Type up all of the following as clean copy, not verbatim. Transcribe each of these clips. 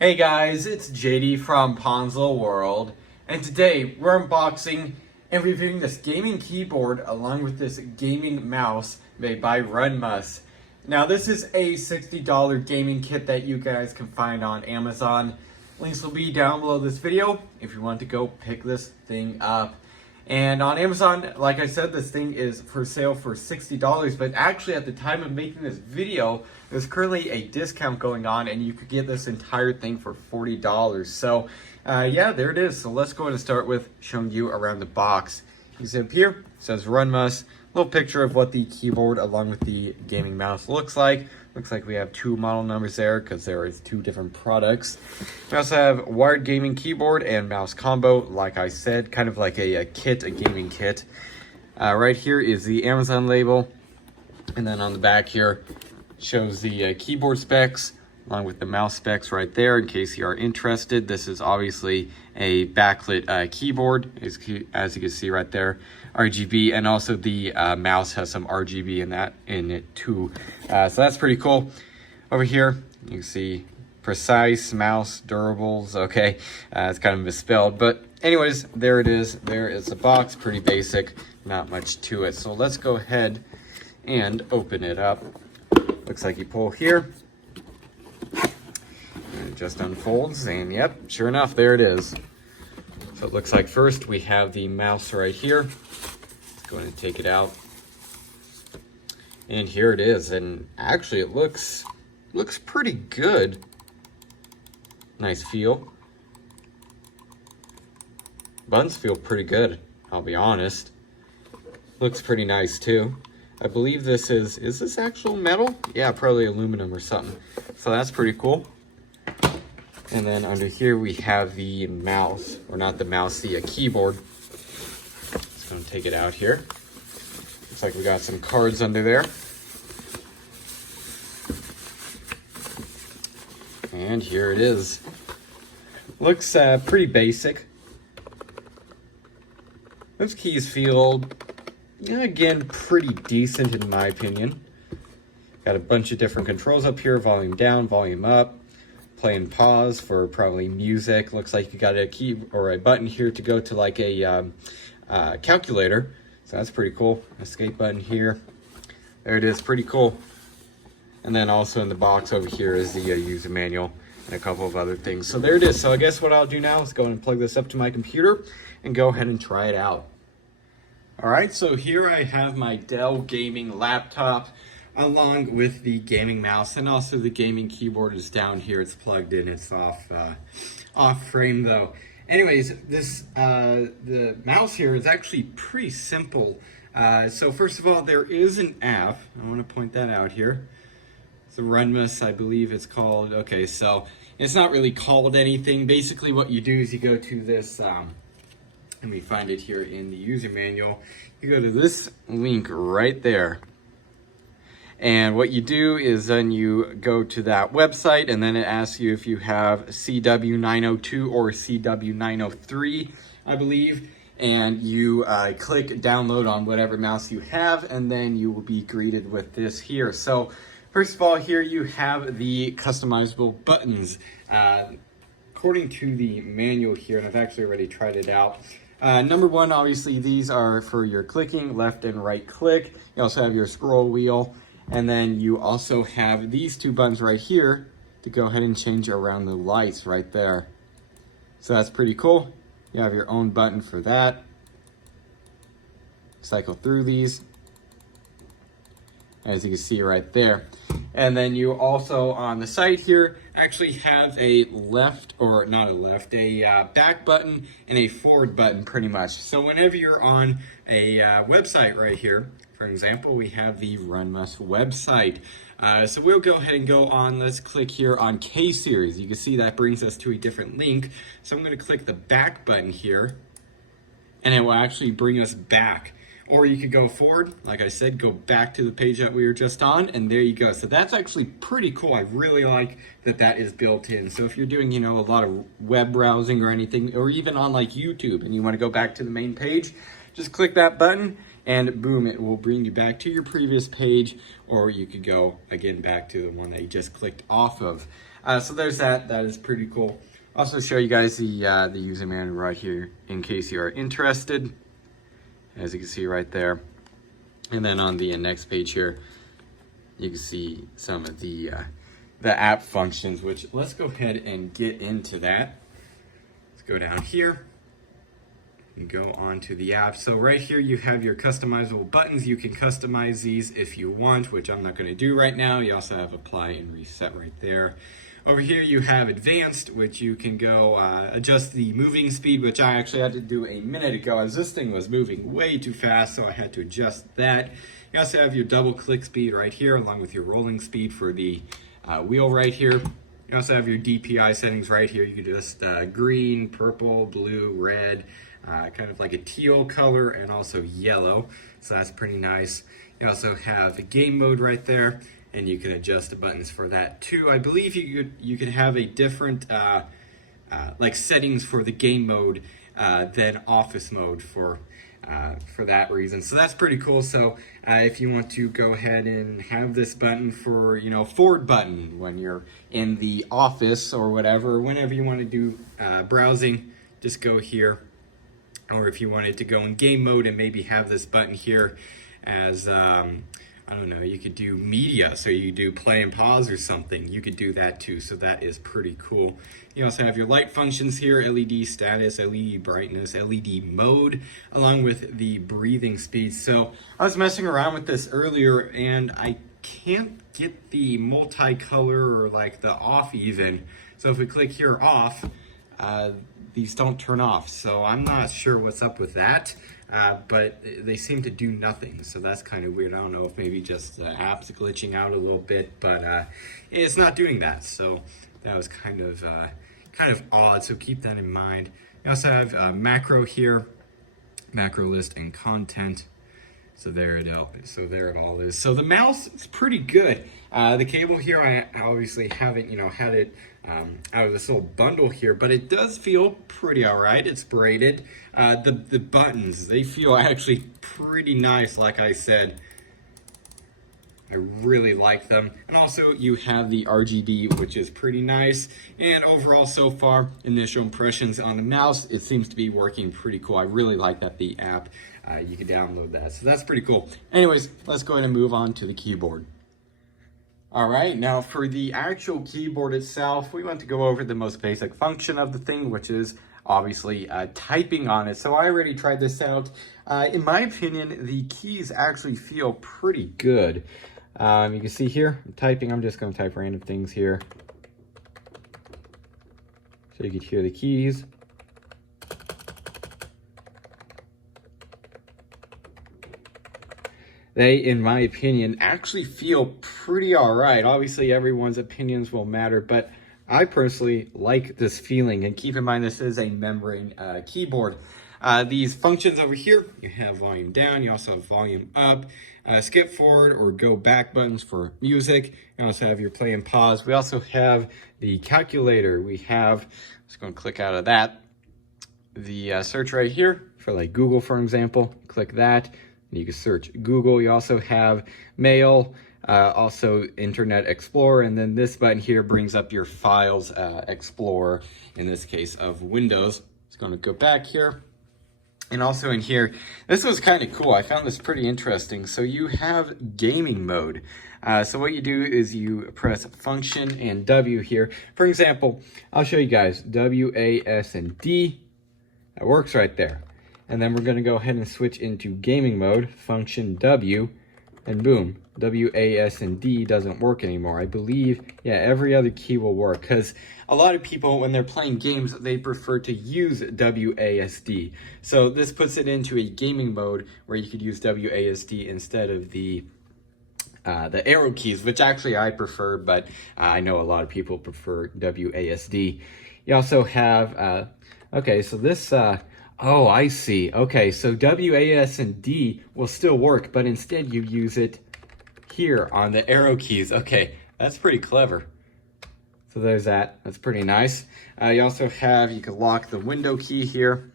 Hey guys, it's JD from Ponzo World, and today we're unboxing and reviewing this gaming keyboard along with this gaming mouse made by Runmus. Now this is a $60 gaming kit that you guys can find on Amazon. Links will be down below this video if you want to go pick this thing up. And on Amazon, like I said, this thing is for sale for $60, but actually at the time of making this video, there's currently a discount going on and you could get this entire thing for $40. So yeah, there it is. So let's go ahead and start with showing you around the box. You see up here, it says Runmus, little picture of what the keyboard along with the gaming mouse looks like. Looks like we have two model numbers there because there is two different products. We also have wired gaming keyboard and mouse combo, like I said, kind of like a kit, a gaming kit. Right here is the Amazon label, and then on the back here shows the keyboard specs along with the mouse specs right there in case you are interested. This is obviously a backlit keyboard, as you can see right there, RGB, and also the mouse has some RGB in it too. So that's pretty cool. Over here you can see precise mouse durables. Okay, it's kind of misspelled, but anyways, there it is. There is the box, pretty basic, not much to it. So let's go ahead and open it up. Looks like you pull here, and it just unfolds, and yep, sure enough, there it is. So it looks like first we have the mouse right here. Let's go ahead and take it out. And here it is, and actually it looks pretty good. Nice feel. Buttons feel pretty good, I'll be honest. Looks pretty nice too. I believe this is this actual metal? Yeah, probably aluminum or something. So that's pretty cool. And then under here we have the mouse, or not the mouse, the keyboard. Just gonna take it out here. Looks like we got some cards under there. And here it is. Looks pretty basic. Those keys feel, yeah, again, pretty decent in my opinion. Got a bunch of different controls up here, volume down, volume up, play and pause for probably music. Looks like you got a key or a button here to go to like a calculator. So that's pretty cool. Escape button here. There it is, pretty cool. And then also in the box over here is the user manual and a couple of other things. So there it is. So I guess what I'll do now is go ahead and plug this up to my computer and go ahead and try it out. All right, so here I have my Dell gaming laptop along with the gaming mouse, and also the gaming keyboard is down here. It's plugged in. It's off frame though. Anyways, this the mouse here is actually pretty simple. So first of all, there is an app. I want to point that out here. The Runmus, I believe it's called. Okay, so it's not really called anything. Basically, what you do is you go to this. Let me find it here in the user manual. You go to this link right there. And what you do is then you go to that website, and then it asks you if you have CW902 or CW903, I believe. And you click download on whatever mouse you have, and then you will be greeted with this here. So first of all, here you have the customizable buttons. According to the manual here, and I've actually already tried it out. Number one, obviously, these are for your clicking, left and right click. You also have your scroll wheel. And then you also have these two buttons right here to go ahead and change around the lights right there. So that's pretty cool. You have your own button for that. Cycle through these, as you can see right there. And then you also on the side here actually have a left, or not a left, a back button and a forward button pretty much. So whenever you're on a website right here, for example, we have the Runmus website. So we'll go ahead and go on, let's click here on K-Series. You can see that brings us to a different link. So I'm gonna click the back button here, and it will actually bring us back. Or you could go forward, like I said, go back to the page that we were just on, and there you go. So that's actually pretty cool. I really like that that is built in. So if you're doing, you know, a lot of web browsing or anything, or even on like YouTube, and you want to go back to the main page, just click that button, and boom, it will bring you back to your previous page, or you could go again back to the one that you just clicked off of. So there's that. That is pretty cool. Also show you guys the user manual right here in case you are interested, as you can see right there. And then on the next page here, you can see some of the app functions, which let's go ahead and get into that. Let's go down here and go on to the app. So right here you have your customizable buttons. You can customize these if you want, which I'm not going to do right now. You also have apply and reset right there. Over here you have advanced, which you can go adjust the moving speed, which I actually had to do a minute ago as this thing was moving way too fast, so I had to adjust that. You also have your double click speed right here, along with your rolling speed for the wheel right here. You also have your DPI settings right here. You can just green, purple, blue, red, kind of like a teal color, and also yellow, so that's pretty nice. You also have a game mode right there, and you can adjust the buttons for that too. I believe you could have a different like settings for the game mode than office mode for that reason. So that's pretty cool. So if you want to go ahead and have this button for, you know, forward button when you're in the office or whatever, whenever you want to do browsing, just go here. Or if you wanted to go in game mode and maybe have this button here as I don't know, you could do media, so you do play and pause or something. You could do that too, so that is pretty cool. You also have your light functions here, LED status, LED brightness, LED mode, along with the breathing speed. So I was messing around with this earlier and I can't get the multicolor or like the off even. So if we click here off, these don't turn off. So I'm not sure what's up with that. But they seem to do nothing, so that's kind of weird. I don't know if maybe just the app's glitching out a little bit, but it's not doing that. So that was kind of odd. So keep that in mind. We also have macro here, macro list and content. So there it all is. So the mouse is pretty good. The cable here, I obviously haven't, had it out of this little bundle here, but it does feel pretty all right. It's braided. The buttons, they feel actually pretty nice, like I said. I really like them. And also you have the RGB, which is pretty nice. And overall, so far, initial impressions on the mouse, it seems to be working pretty cool. I really like that the app, you can download that. So that's pretty cool. Anyways, let's go ahead and move on to the keyboard. All right, now for the actual keyboard itself, we want to go over the most basic function of the thing, which is obviously typing on it. So I already tried this out. In my opinion, the keys actually feel pretty good. You can see here, I'm typing. I'm just going to type random things here, so you could hear the keys. They, in my opinion, actually feel pretty all right. Obviously, everyone's opinions will matter, but I personally like this feeling. And keep in mind, this is a membrane keyboard. These functions over here, you have volume down, you also have volume up, skip forward or go back buttons for music. You also have your play and pause. We also have the calculator. We have, just going to click out of that, the search right here for like Google, for example. Click that. You can search Google. You also have Mail, also Internet Explorer, and then this button here brings up your Files Explorer, in this case of Windows. It's going to go back here. And also in here, this was kind of cool. I found this pretty interesting. So you have gaming mode. So what you do is you press Function and W here. For example, I'll show you guys W, A, S, and D. That works right there. And then we're going to go ahead and switch into gaming mode, function W, and boom, W, A, S, and D doesn't work anymore. I believe, yeah, every other key will work, because a lot of people, when they're playing games, they prefer to use W, A, S, D. So this puts it into a gaming mode where you could use W, A, S, D instead of the arrow keys, which actually I prefer, but I know a lot of people prefer W, A, S, D. You also have, okay, so this, oh, I see. Okay, so W, A, S, and D will still work, but instead you use it here on the arrow keys. Okay, that's pretty clever. So there's that. That's pretty nice. You also have, you can lock the window key here.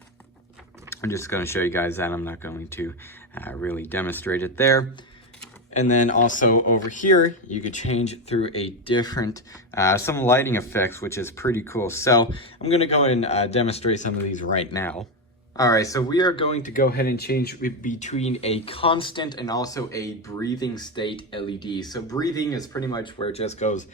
I'm just going to show you guys that. I'm not going to really demonstrate it there. And then also over here, you could change through a different, some lighting effects, which is pretty cool. So I'm gonna go and demonstrate some of these right now. All right, so we are going to go ahead and change between a constant and also a breathing state LED. So breathing is pretty much where it just goes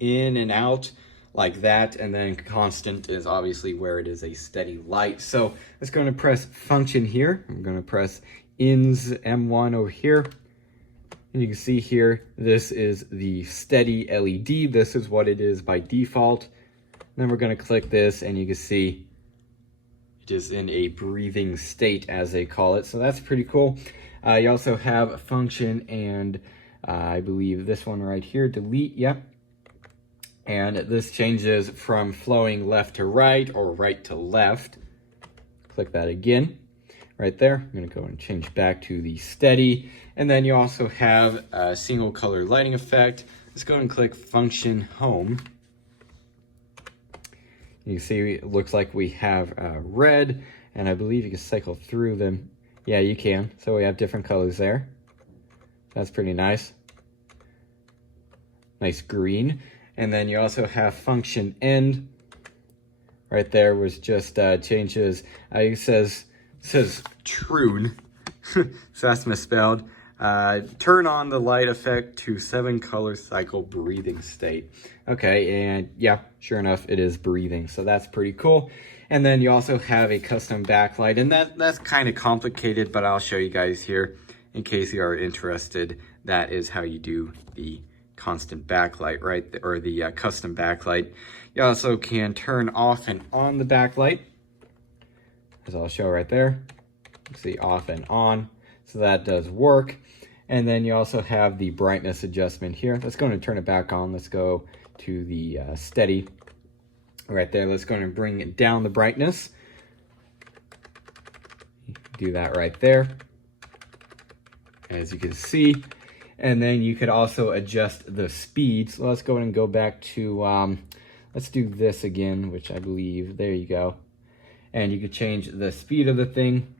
in and out like that, and then constant is obviously where it is a steady light. So let's go and press function here. I'm gonna press ins M1 over here. And you can see here, this is the steady LED. This is what it is by default. And then we're gonna click this and you can see it is in a breathing state, as they call it. So that's pretty cool. You also have a function and I believe this one right here, delete, yep. And this changes from flowing left to right or right to left. Click that again. Right there, I'm gonna go and change back to the steady. And then you also have a single color lighting effect. Let's go and click function home. You can see it looks like we have red, and I believe you can cycle through them. Yeah, you can. So we have different colors there. That's pretty nice. Nice green. And then you also have function end. Right there was just changes. It says Troon, so that's misspelled. Turn on the light effect to 7 color cycle breathing state. Okay, and yeah, sure enough, it is breathing, so that's pretty cool. And then you also have a custom backlight, and that's kind of complicated, but I'll show you guys here in case you are interested. That is how you do the constant backlight, right? Or the custom backlight. You also can turn off and on the backlight, as I'll show right there. You see off and on, so that does work. And then you also have the brightness adjustment here. Let's go and turn it back on. Let's go to the steady right there. Let's go and bring down the brightness. Do that right there, as you can see. And then you could also adjust the speed. So let's go and go back to, let's do this again, which I believe, there you go. And you could change the speed of the thing,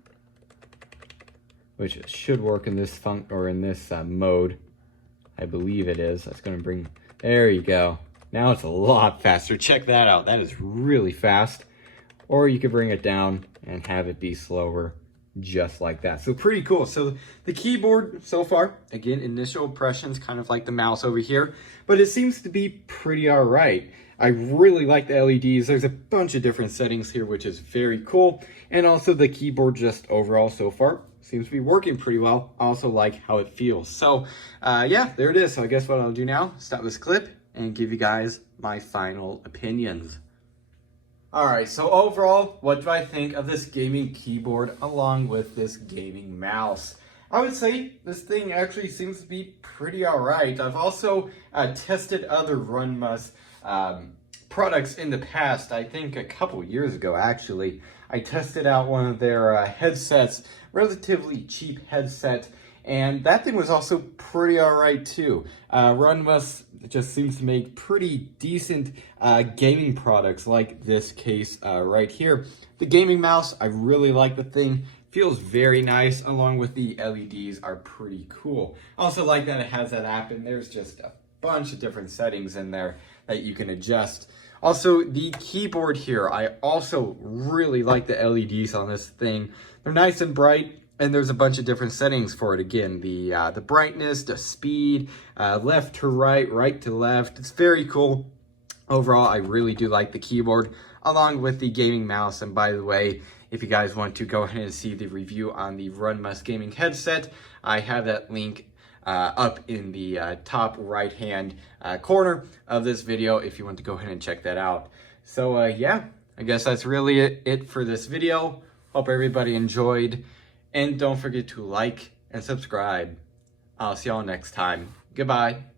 which should work in this mode. I believe it is. That's going to bring, there you go. Now it's a lot faster. Check that out. That is really fast. Or you could bring it down and have it be slower, just like that. So pretty cool. So the keyboard so far, again, initial impressions, kind of like the mouse over here, but it seems to be pretty all right. I really like the LEDs. There's a bunch of different settings here, which is very cool. And also the keyboard just overall so far seems to be working pretty well. I also like how it feels. So yeah, there it is. So I guess what I'll do now, stop this clip and give you guys my final opinions. All right, so overall, what do I think of this gaming keyboard along with this gaming mouse? I would say this thing actually seems to be pretty all right. I've also tested other Runmus products in the past. I think a couple years ago, actually. I tested out one of their headsets, relatively cheap headset, and that thing was also pretty all right too. Runmus just seems to make pretty decent gaming products, like this case right here. The gaming mouse, I really like the thing. Feels very nice, along with the LEDs are pretty cool. Also like that it has that app, and there's just a bunch of different settings in there that you can adjust. Also, the keyboard here, I also really like the LEDs on this thing. They're nice and bright, and there's a bunch of different settings for it. Again, the brightness, the speed, left to right, right to left. It's very cool. Overall, I really do like the keyboard, along with the gaming mouse. And by the way, if you guys want to go ahead and see the review on the Runmus gaming headset, I have that link up in the top right hand corner of this video if you want to go ahead and check that out. So yeah, I guess that's really it for this video. Hope everybody enjoyed, and don't forget to like and subscribe. I'll see y'all next time. Goodbye.